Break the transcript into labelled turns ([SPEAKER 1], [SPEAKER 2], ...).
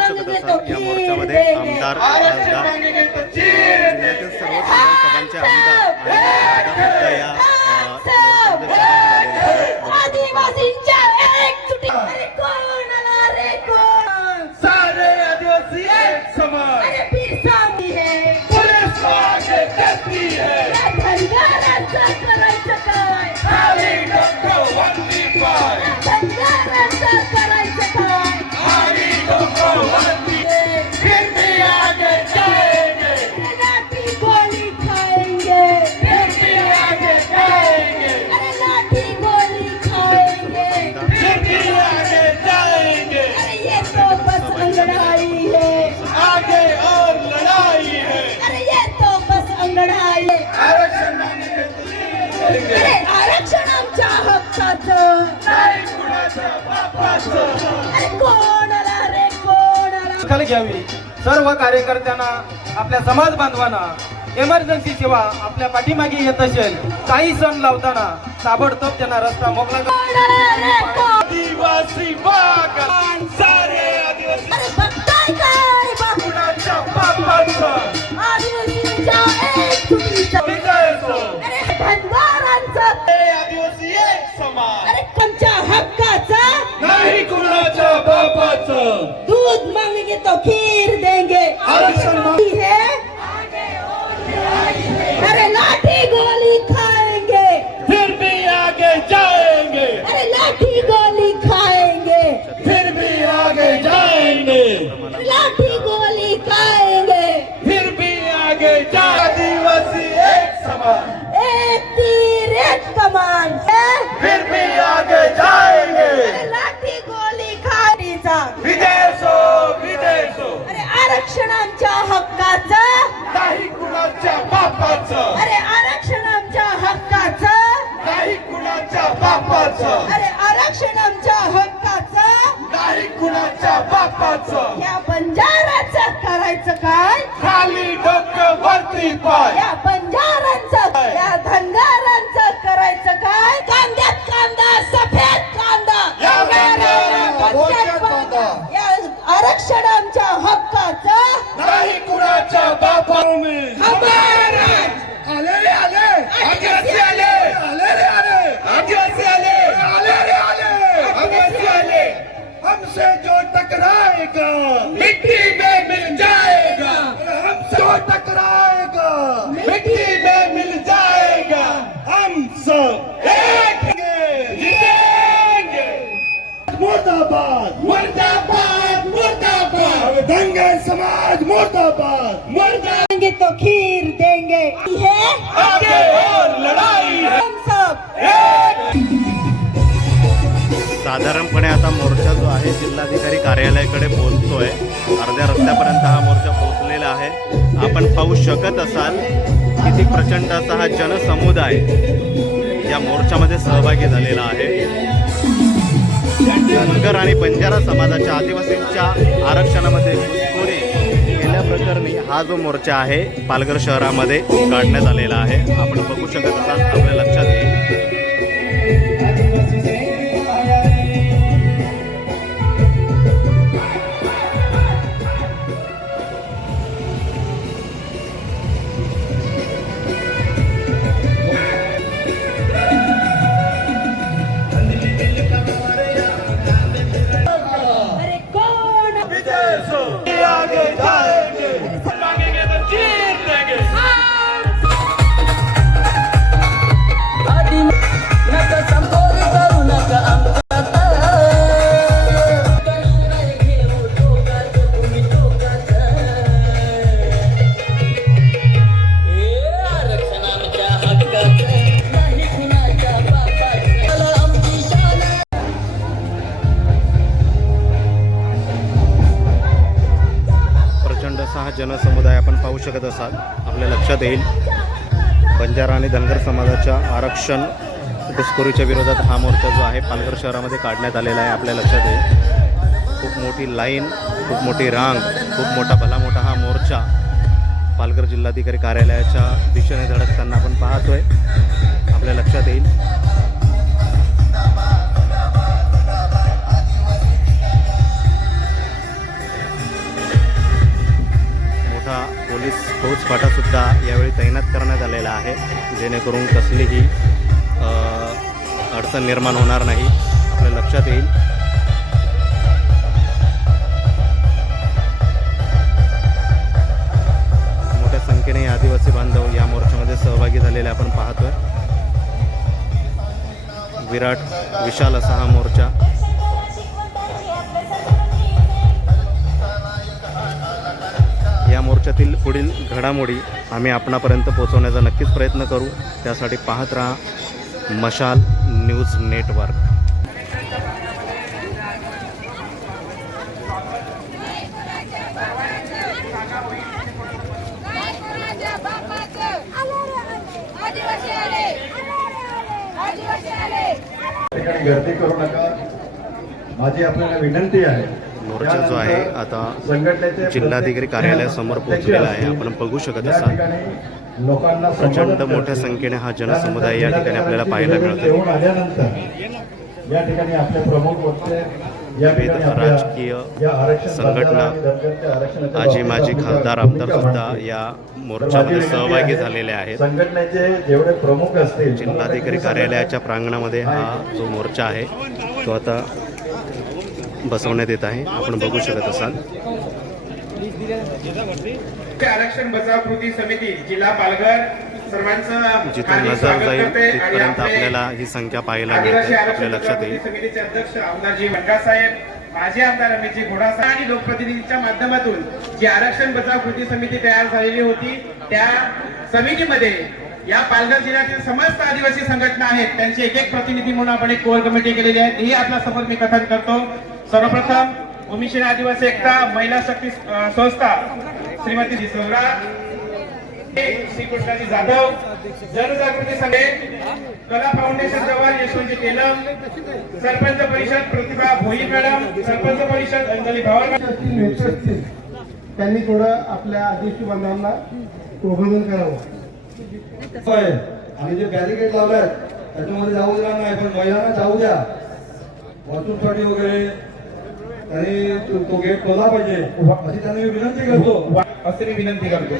[SPEAKER 1] शकत असाल या मोर्चामध्ये आमदार खासदार जिल्ह्यातील सर्व विधानसभांचे आमदार आणि या.
[SPEAKER 2] आदिवासींच्या
[SPEAKER 3] दखल घ्यावी. सर्व कार्यकर्त्यांना आपल्या समाज बांधवांना इमर्जन्सी सेवा आपल्या पाठीमागे येत असेल. काही सण लावताना ताबडतोब त्यांना रस्ता मोकळा
[SPEAKER 4] बापाचं.
[SPEAKER 2] अरे
[SPEAKER 4] आरक्षण
[SPEAKER 2] आमच्या हक्काचं.
[SPEAKER 4] नाही कुणाच्या बापाचं.
[SPEAKER 2] अरे आरक्षण आमच्या हक्काचं.
[SPEAKER 4] नाही कुणाच्या बापाचं.
[SPEAKER 2] या बंजाराचं करायचं काय?
[SPEAKER 4] खाली डोकं वरती पाय.
[SPEAKER 2] या बंजारांचं या धनगरांचं
[SPEAKER 4] मुर्दाबाद! मुर्दाबाद
[SPEAKER 2] देंगे तो खीर देंगे। है?
[SPEAKER 4] आगे और लड़ाई है।
[SPEAKER 2] हम सब।
[SPEAKER 4] एक
[SPEAKER 1] साधारणपणे आता मोर्चा जो आहे जिल्हाधिकारी कार्यालयाकडे पोहोचतोय. अर्ध्या रस्त्यापर्यंत हा मोर्चा पोहोचलेला आहे. आपण पाहू शकत असाल किती प्रचंड असा हा जनसमुदाय या मोर्चामध्ये सहभागी झालेला आहे. धनगर आणि बंजारा समाजाच्या आदिवासींच्या आरक्षणामध्ये घुसखोरी केल्याप्रकरणी हा जो मोर्चा आहे पालघर शहरामध्ये काढण्यात आलेला आहे. आपण बघू शकत असाल आपल्या लक्षात येईल. जनसमुदाय आपण पाहू शकत असाल आपल्या लक्षात येईल. बंजारा आणि धनगर समाजाच्या आरक्षण घुसखोरीच्या विरोधात हा मोर्चा जो आहे पालघर शहरामध्ये काढण्यात आलेला आहे आपल्या लक्षात येईल. खूप मोठी लाईन खूप मोठी रांग खूप मोठा भला मोठा हा मोर्चा पालघर जिल्हाधिकारी कार्यालयाच्या दिशेने धडकताना आपण पाहतोय. आपल्या लक्षात येईल. पोलीस फौजफाटासुद्धा यावेळी तैनात करण्यात आलेला आहे. जेणेकरून कसलीही अडचण निर्माण होणार नाही. आपल्या लक्षात येईल. मोठ्या संख्येने आदिवासी बांधव या मोर्चामध्ये सहभागी झालेले आपण पाहतोय. विराट विशाल असा हा मोर्चा. या पुढील घडामोडी आम्ही आपणापर्यंत पोहोचवण्याचा नक्कीच प्रयत्न करू. त्यासाठी पाहत राहा मशाल न्यूज नेटवर्क.
[SPEAKER 5] गर्दी करू नका. माझी आपल्याला विनंती आहे
[SPEAKER 1] मोर्चा जो आहे आता जिल्हाधिकारी कार्यालयासमोर पोहोचलेला आहे. आपण बघू शकत असाल प्रचंड मोठ्या. संख्येने हा जनसमुदाय या ठिकाणी आपल्याला पाहायला मिळतो
[SPEAKER 5] देऊन आल्यानंतर या ठिकाणी आपले प्रमुख वक्ते या
[SPEAKER 1] विविध राजकीय संघटना, आजी माजी खासदार आमदार सुद्धा. या मोर्चामध्ये सहभागी झालेले आहेत
[SPEAKER 5] संघटनेचे जेवढे प्रमुख असतील
[SPEAKER 1] जिल्हाधिकारी कार्यालयाच्या प्रांगणामध्ये हा जो मोर्चा आहे तो आता बसवण्यात येत आहे. आपण बघू शकत असाल.
[SPEAKER 4] आरक्षण बचाव कृती समिती जिल्हा पालघर
[SPEAKER 1] जिथून नजर जाईल तिथपर्यंत
[SPEAKER 4] आपले
[SPEAKER 1] आपल्याला ही संख्या पाहायला मिळते. आपल्या लक्षात येईल.
[SPEAKER 4] समितीचे अध्यक्ष आमदारजी साहेब माजी आमदार अमितजी घोडासाहेब आणि लोकप्रतिनिधींच्या माध्यमातून जी आरक्षण बचाव कृती समिती तयार झालेली होती त्या समितीमध्ये या पालघर जिल्ह्यातील समस्त आदिवासी संघटना आहेत त्यांचे एक एक प्रतिनिधी म्हणून आपण एक कोर कमिटी केलेली आहे. ही आपल्यासमोर मी कथन करतो. सर्वप्रथम भूमिशील आदिवासी एकता महिला शक्ती संस्था श्रीमती जिसवरा श्रीकृष्णाजी जाधव जनजागृती संघे कला फाउंडेशन जवळ यशवंती केलम सरपंच परिषद प्रतिभा भोई मॅडम सरपंच परिषद अंजली भावर
[SPEAKER 6] त्यांनी थोडं आपल्या आदिवासी बांधवांना प्रबोधन करावं.
[SPEAKER 5] आणि जे बॅरिकेड लावल्यात त्याच्यामध्ये जाऊ दिला नाही पण महिलांना जाऊ द्या. वाचूनसाठी वगैरे. त्यांनी तो- तो गेट खोला पाहिजे. अशी त्यांना मी विनंती करतो.
[SPEAKER 4] असे मी विनंती करतो.